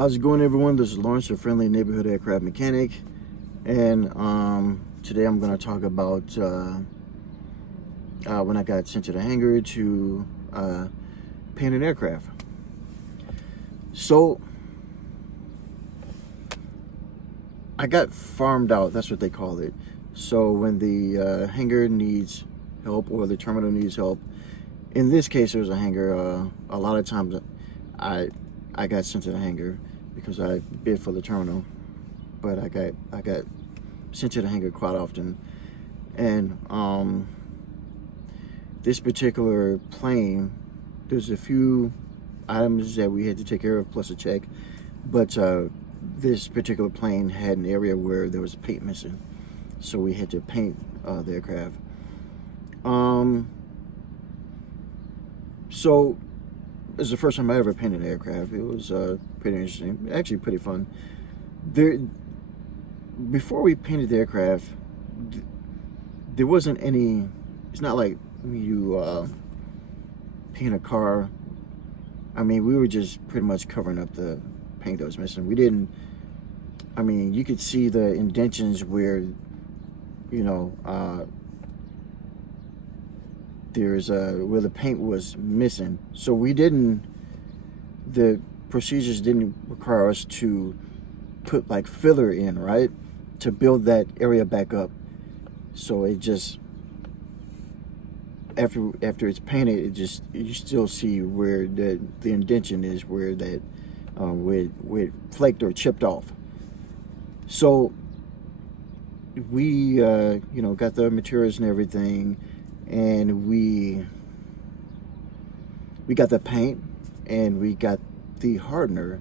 How's it going, everyone? This is Lawrence, your friendly neighborhood aircraft mechanic, and today I'm going to talk about when I got sent to the hangar to paint an aircraft. So I got farmed out. That's what they call it. So when the hangar needs help or the terminal needs help, in this case it was a hangar. A lot of times I got sent to the hangar because I bid for the terminal, but I got sent to the hangar quite often. And this particular plane, there's a few items that we had to take care of plus a check, but this particular plane had an area where there was paint missing, so we had to paint the aircraft. So it was the first time I ever painted an aircraft. It was pretty interesting, actually pretty fun. Before we painted the aircraft, there wasn't any. It's not like you paint a car. I mean, we were just pretty much covering up the paint that was missing. We didn't. I mean, you could see the indentions where, there's where the paint was missing. So we didn't. The procedures didn't require us to put like filler in, right, to build that area back up. So it just, after it's painted, it just, you still see where the indention is, where that where it flaked or chipped off. So we got the materials and everything, and we got the paint and we got the hardener,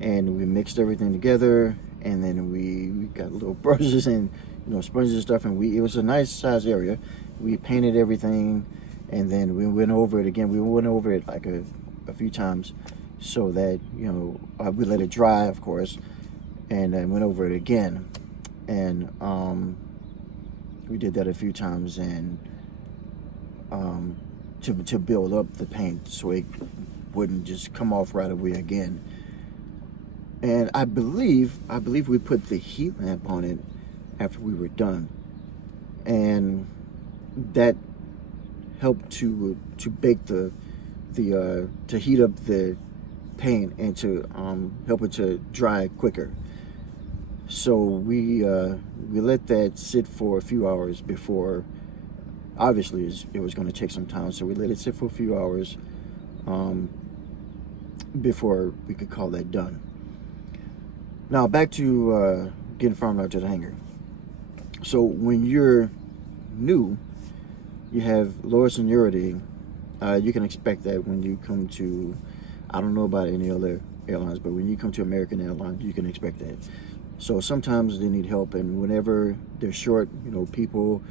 and we mixed everything together, and then we got little brushes and sponges and stuff, and it was a nice size area. We painted everything, and then we went over it again. We went over it like a few times, so that we let it dry, of course, and then went over it again, and we did that a few times, and to build up the paint so it wouldn't just come off right away again. And I believe we put the heat lamp on it after we were done, and that helped to bake to heat up the paint and to help it to dry quicker. So we let that sit for a few hours before. Obviously, it was going to take some time, so we let it sit for a few hours before we could call that done. Now, back to getting farmed out to the hangar. So when you're new, you have lower seniority. You can expect that when you come to, I don't know about any other airlines, but when you come to American Airlines, you can expect that. So sometimes they need help, and whenever they're short, people,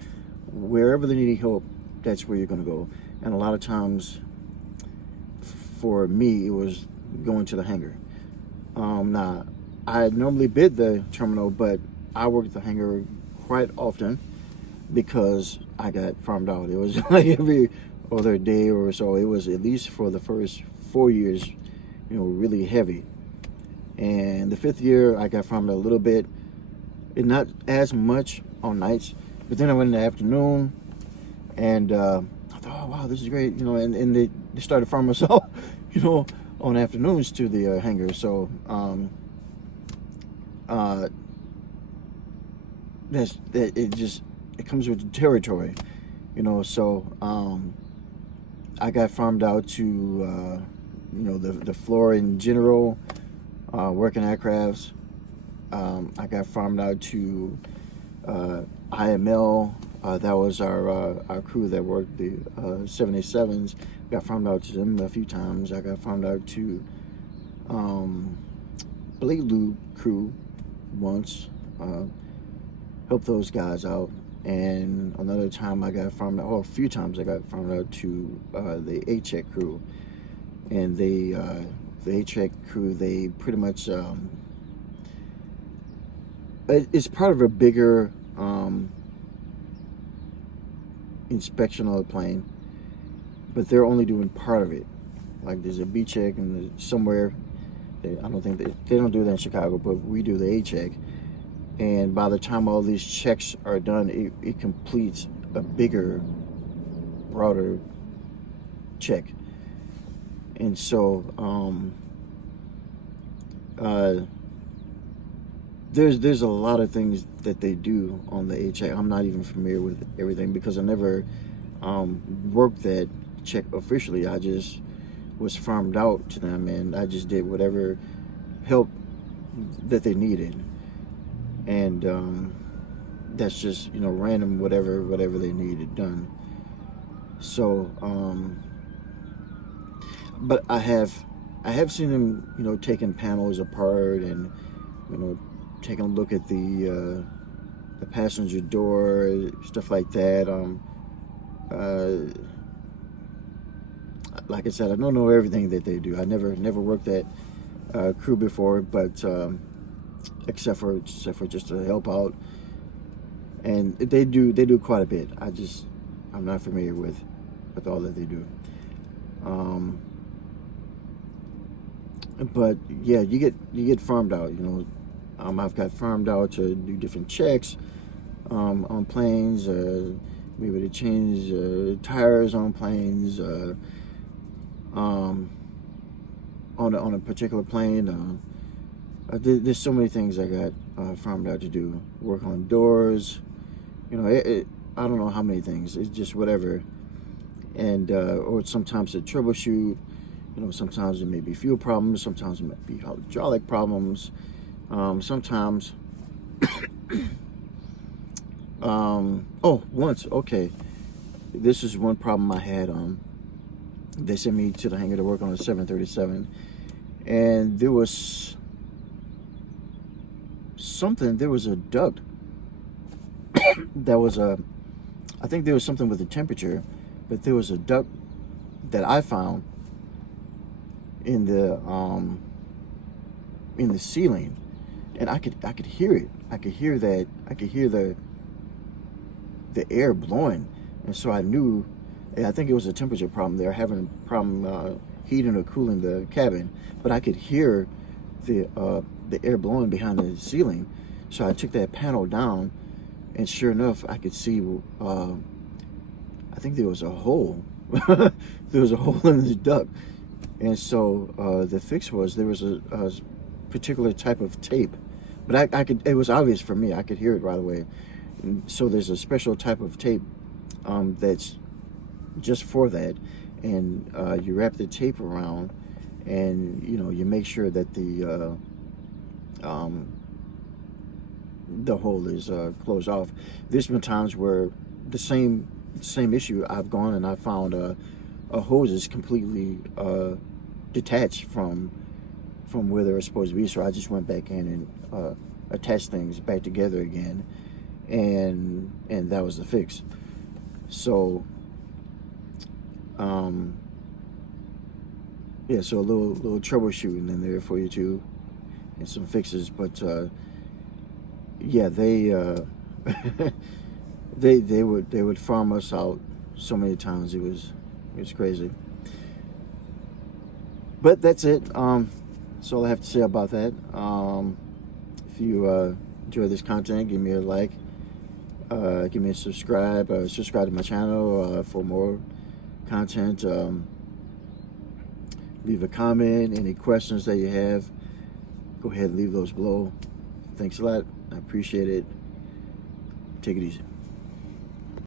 wherever they need help, that's where you're going to go. And a lot of times, for me, it was going to the hangar. Now, I normally bid the terminal, but I worked at the hangar quite often because I got farmed out. It was like every other day or so. It was, at least for the first 4 years, really heavy. And the 5th year, I got farmed out a little bit, and not as much on nights. But then I went in the afternoon, and I thought, oh wow, this is great, and they started farming us out, on afternoons to the hangar. So it comes with the territory, So I got farmed out to the floor in general, working aircrafts. I got farmed out to IML. That was our crew that worked the 787s. Got farmed out to them a few times. I got farmed out to lube crew once. Helped those guys out. And another time I got farmed out, a few times I got farmed out to the A-check crew. And the A-check crew, they pretty much, it's part of a bigger inspection of the plane, but they're only doing part of it. Like there's a B check and somewhere I don't think they don't do that in Chicago, but we do the A-check. And by the time all these checks are done, it completes a bigger, broader check. And so there's a lot of things that they do on the A-check. I'm not even familiar with everything because I never worked that check officially. I just was farmed out to them, and I just did whatever help that they needed. And that's just, you know, random whatever they needed done. So but I have seen them, you know, taking panels apart and, you know, taking a look at the passenger door, stuff like that. Like I said, I don't know everything that they do. I never worked that crew before, but except for just to help out, and they do quite a bit. I'm not familiar with all that they do. But yeah, you get farmed out. You know, I've got farmed out to do different checks on planes. Maybe to change tires on planes. On a particular plane. There's so many things I got farmed out to do. Work on doors. You know, I don't know how many things. It's just whatever. And or sometimes to troubleshoot. You know, sometimes it may be fuel problems. Sometimes it might be hydraulic problems. Sometimes. Once, okay. This is one problem I had. They sent me to the hangar to work on a 737, and there was something. There was a duct. I think there was something with the temperature, but there was a duct that I found in the ceiling, and I could hear it. I could hear that. I could hear the air blowing, and so I knew. I think it was a temperature problem. They were having a problem heating or cooling the cabin, but I could hear the air blowing behind the ceiling. So I took that panel down, and sure enough, I could see. I think there was a hole. There was a hole in the duct, and so the fix was there was a particular type of tape, but I could. It was obvious for me. I could hear it right away. And so there's a special type of tape that's just for that, and you wrap the tape around, and you know, you make sure that the hole is closed off. There's been times where the same issue, I've gone and I found a hose is completely detached from where they were supposed to be, so I just went back in and attached things back together again, and that was the fix. So yeah, so a little troubleshooting in there for you too, and some fixes. But yeah, they would farm us out so many times. It was crazy. But that's it. That's all I have to say about that. If you enjoy this content, give me a like, give me a subscribe to my channel for more content. Leave a comment. Any questions that you have, go ahead and leave those below. Thanks a lot. I appreciate it. Take it easy.